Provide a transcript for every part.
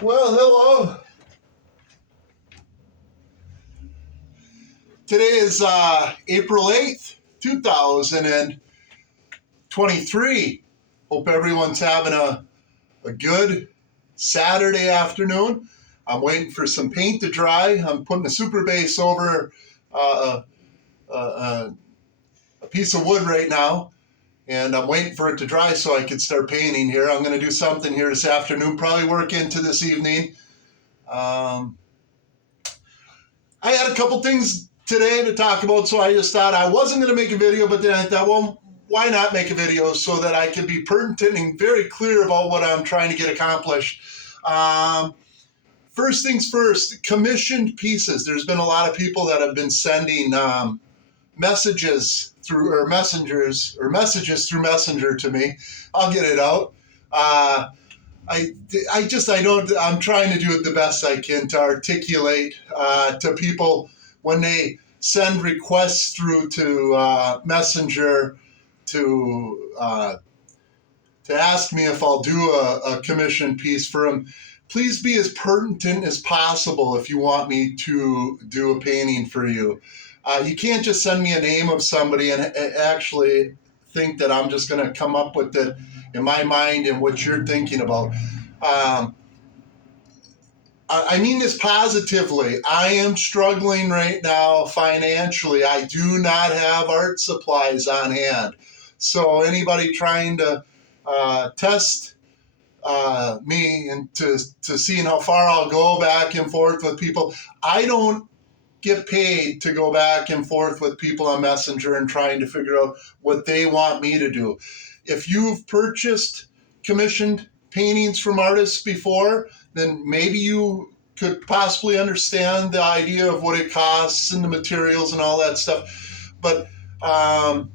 Well, hello. Today is April 8th, 2023. Hope everyone's having a good Saturday afternoon. I'm waiting for some paint to dry. I'm putting a super base over a piece of wood right now, and I'm waiting for it to dry so I can start painting here. I'm going to do something here this afternoon, probably work into this evening. I had a couple things today to talk about, so I just thought I wasn't going to make a video, but then I thought, well, why not make a video so that I can be pertinent and very clear about what I'm trying to get accomplished. First things first, commissioned pieces. There's been a lot of people that have been sending messages through messages through Messenger to me. I'll get it out. I'm trying to do it the best I can to articulate to people when they send requests through to Messenger to ask me if I'll do a commission piece for them. Please be as pertinent as possible if you want me to do a painting for you. You can't just send me a name of somebody and actually think that I'm just going to come up with it in my mind and what you're thinking about. I mean this positively. I am struggling right now financially. I do not have art supplies on hand. So anybody trying to test me and to seeing how far I'll go back and forth with people, I don't get paid to go back and forth with people on Messenger and trying to figure out what they want me to do. If you've purchased commissioned paintings from artists before, then maybe you could possibly understand the idea of what it costs and the materials and all that stuff. But a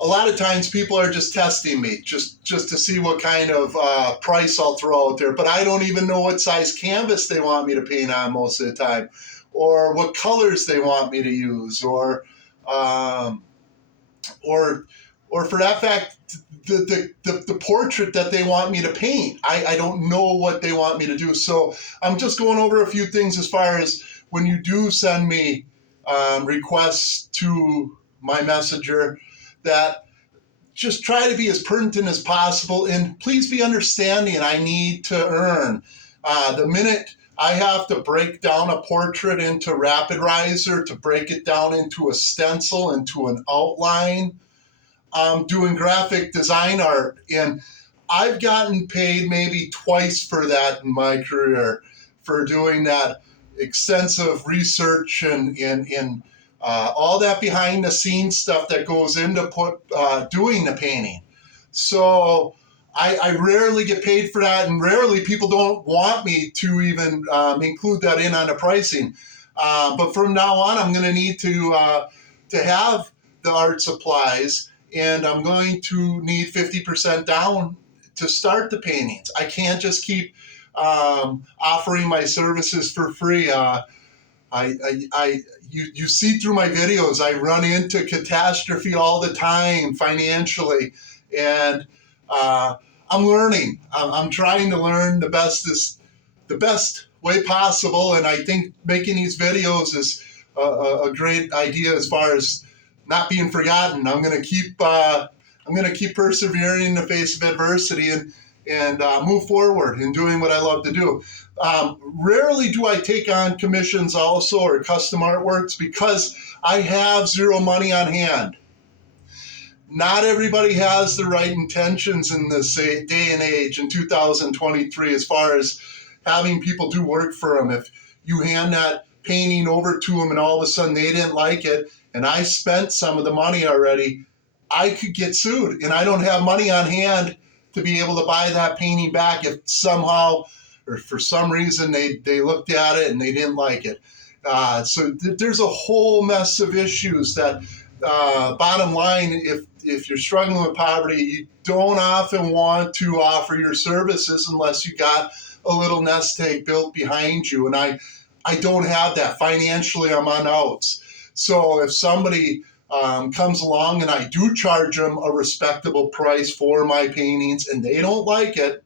lot of times people are just testing me just to see what kind of price I'll throw out there. But I don't even know what size canvas they want me to paint on most of the time, or what colors they want me to use, or for that fact, the portrait that they want me to paint. I don't know what they want me to do. So I'm just going over a few things as far as when you do send me requests to my Messenger, that just try to be as pertinent as possible, and please be understanding. I need to earn. The minute I have to break down a portrait into RapidRiser, to break it down into a stencil, into an outline, I'm doing graphic design art, and I've gotten paid maybe twice for that in my career, for doing that extensive research and all that behind the scenes stuff that goes into doing the painting. So I rarely get paid for that, and rarely people don't want me to even include that in on the pricing. But from now on, I'm going to need to have the art supplies, and I'm going to need 50% down to start the paintings. I can't just keep offering my services for free. You see through my videos, I run into catastrophe all the time financially, and I'm learning. I'm trying to learn the best way possible, and I think making these videos is a great idea as far as not being forgotten. I'm going to keep persevering in the face of adversity and move forward in doing what I love to do. Rarely do I take on commissions also, or custom artworks, because I have zero money on hand. Not everybody has the right intentions in this day and age in 2023 as far as having people do work for them. If you hand that painting over to them and all of a sudden they didn't like it, and I spent some of the money already, I could get sued, and I don't have money on hand to be able to buy that painting back if somehow or for some reason they looked at it and they didn't like it. So there's a whole mess of issues that, bottom line, if you're struggling with poverty, you don't often want to offer your services unless you got a little nest egg built behind you. And I don't have that. Financially, I'm on outs. So if somebody comes along and I do charge them a respectable price for my paintings and they don't like it,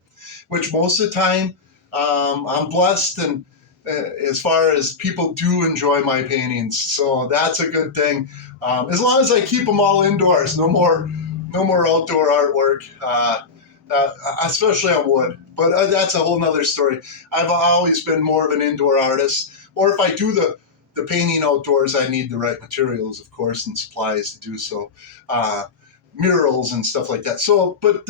which most of the time I'm blessed, and as far as people do enjoy my paintings, so that's a good thing. As long as I keep them all indoors, no more outdoor artwork, especially on wood. But that's a whole nother story. I've always been more of an indoor artist, or if I do the painting outdoors, I need the right materials, of course, and supplies to do so. Murals and stuff like that. So, but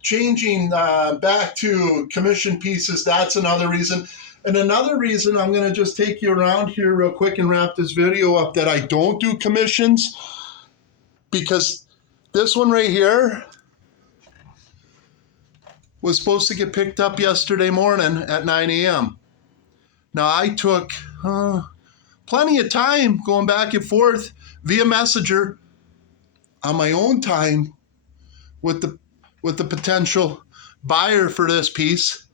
changing back to commission pieces, that's another reason. And another reason, I'm going to just take you around here real quick and wrap this video up, that I don't do commissions, because this one right here was supposed to get picked up yesterday morning at 9 a.m. Now, I took plenty of time going back and forth via Messenger on my own time with the potential buyer for this piece,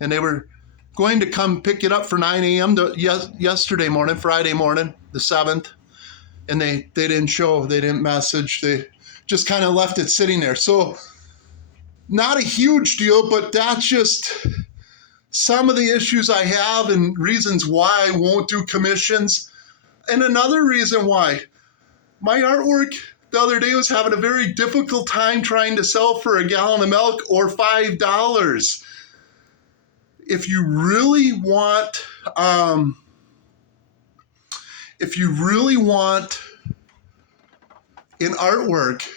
and they were going to come pick it up for 9 a.m. Yesterday morning, Friday morning, the 7th, and they didn't show, they didn't message, they just kind of left it sitting there. So not a huge deal, but that's just some of the issues I have and reasons why I won't do commissions. And another reason why my artwork the other day was having a very difficult time trying to sell for a gallon of milk or $5. If you really want, in artwork,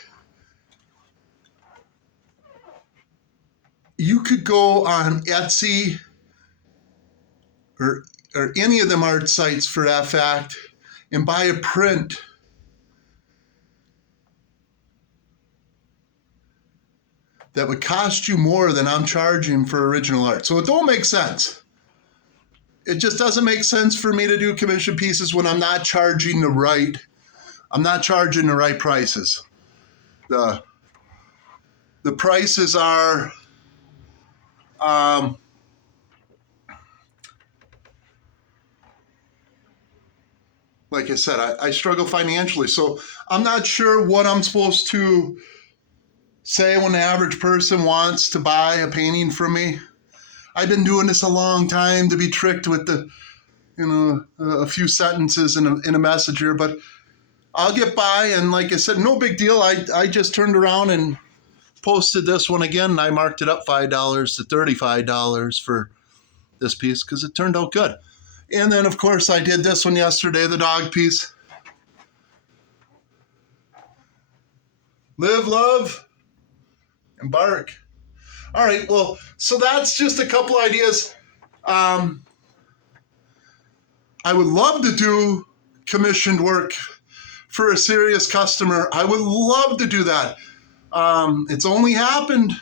you could go on Etsy or any of them art sites for that fact and buy a print that would cost you more than I'm charging for original art. So it don't make sense. It just doesn't make sense for me to do commission pieces when I'm not charging the right prices. The prices are like I said, I struggle financially. So I'm not sure what I'm supposed to say when the average person wants to buy a painting from me. I've been doing this a long time to be tricked with a few sentences in a messenger, but I'll get by. And like I said, no big deal. I just turned around and posted this one again, and I marked it up $5 to $35 for this piece because it turned out good. And then, of course, I did this one yesterday, the dog piece. Live, love, and bark. All right, well, so that's just a couple ideas. I would love to do commissioned work for a serious customer. I would love to do that. It's only happened,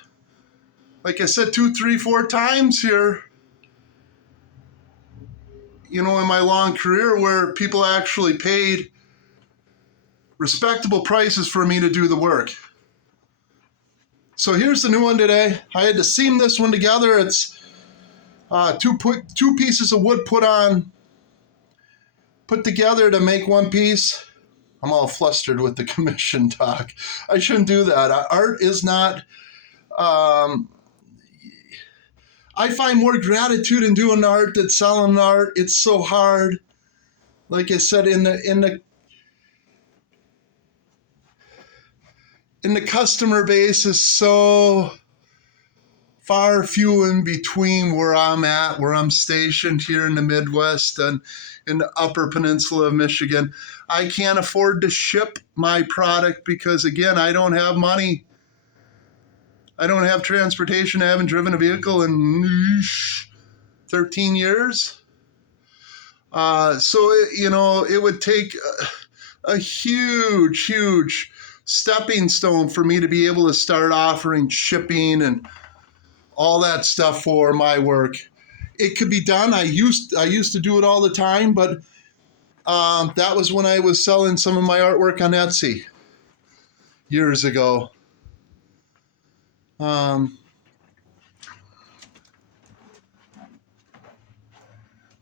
like I said, 2, 3, 4 times here, in my long career, where people actually paid respectable prices for me to do the work. So here's the new one today. I had to seam this one together. It's two pieces of wood put together to make one piece. I'm all flustered with the commission talk. I shouldn't do that. Art is not, I find more gratitude in doing art than selling art. It's so hard. Like I said, in the customer base is so far few in between where I'm stationed here in the Midwest and in the Upper Peninsula of Michigan. I can't afford to ship my product because, again, I don't have money. I don't have transportation. I haven't driven a vehicle in 13 years. So, it would take a huge stepping stone for me to be able to start offering shipping and all that stuff for my work. It could be done. I used to do it all the time, but that was when I was selling some of my artwork on Etsy years ago. But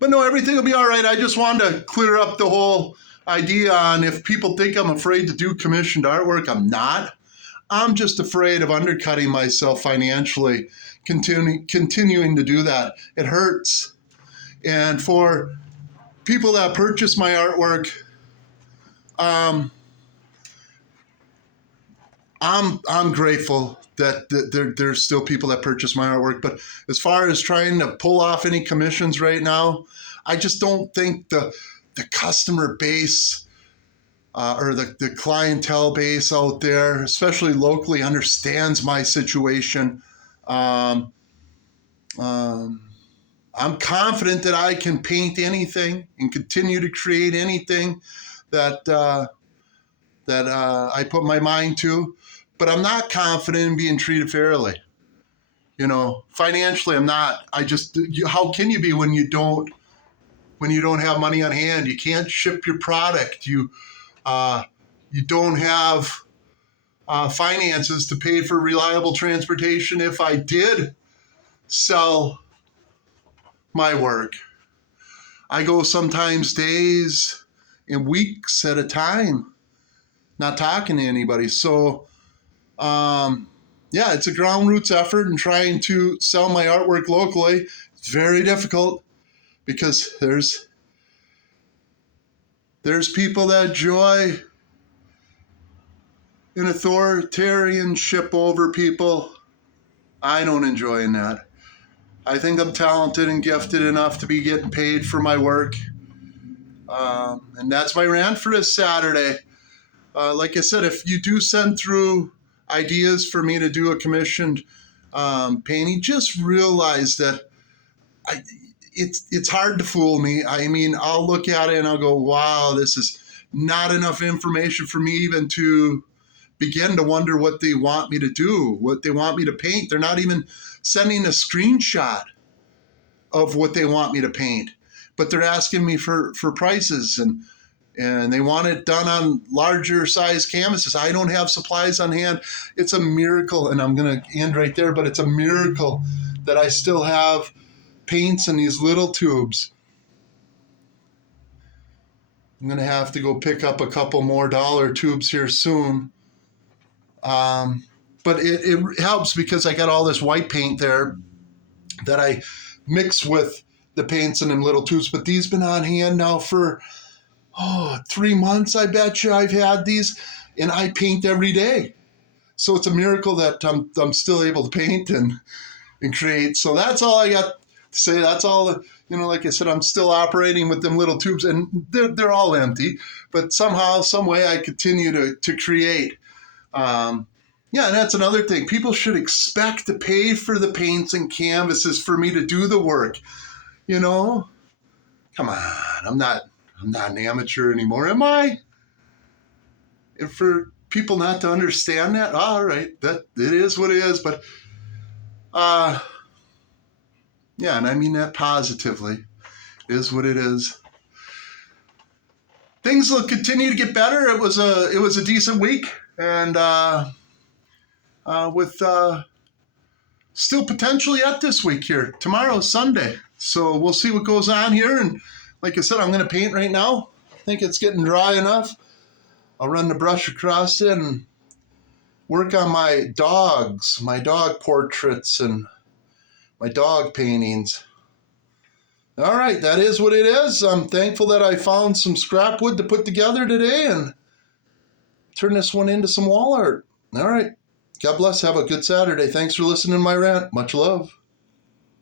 no, everything will be all right. I just wanted to clear up the whole idea on if people think I'm afraid to do commissioned artwork. I'm not. I'm just afraid of undercutting myself financially, continuing to do that. It hurts. And for people that purchase my artwork, I'm grateful that there's still people that purchase my artwork. But as far as trying to pull off any commissions right now, I just don't think the customer base or the clientele base out there, especially locally, understands my situation. I'm confident that I can paint anything and continue to create anything that I put my mind to, but I'm not confident in being treated fairly. Financially, I'm not. How can you be when you don't have money on hand? You can't ship your product. You don't have finances to pay for reliable transportation. If I did sell my work, I go sometimes days and weeks at a time not talking to anybody. So, it's a ground roots effort and trying to sell my artwork locally. It's very difficult because there's people that joy in authoritarianship over people. I don't enjoy that. I think I'm talented and gifted enough to be getting paid for my work. And that's my rant for this Saturday. Like I said, if you do send through ideas for me to do a commissioned painting, just realize that it's hard to fool me. I mean, I'll look at it and I'll go, wow, this is not enough information for me even to begin to wonder what they want me to do, what they want me to paint. They're not even sending a screenshot of what they want me to paint, but they're asking me for prices and they want it done on larger size canvases. I don't have supplies on hand. It's a miracle, and I'm going to end right there, but it's a miracle that I still have paints in these little tubes. I'm going to have to go pick up a couple more dollar tubes here soon. But it helps because I got all this white paint there that I mix with the paints in them little tubes. But these been on hand now for 3 months, I bet you I've had these, and I paint every day. So it's a miracle that I'm still able to paint and create. So that's all I got to say. That's all, like I said, I'm still operating with them little tubes, and they're all empty, but somehow, some way I continue to create. And that's another thing. People should expect to pay for the paints and canvases for me to do the work. Come on, I'm not an amateur anymore, am I? And for people not to understand that, all right, that it is what it is. But and I mean that positively. It is what it is. Things will continue to get better. It was a decent week, and with still potential yet this week here. Tomorrow's Sunday, so we'll see what goes on here. And like I said, I'm going to paint right now. I think it's getting dry enough. I'll run the brush across it and work on my dog portraits and my dog paintings. All right, that is what it is. I'm thankful that I found some scrap wood to put together today and turn this one into some wall art. All right. God bless. Have a good Saturday. Thanks for listening to my rant. Much love.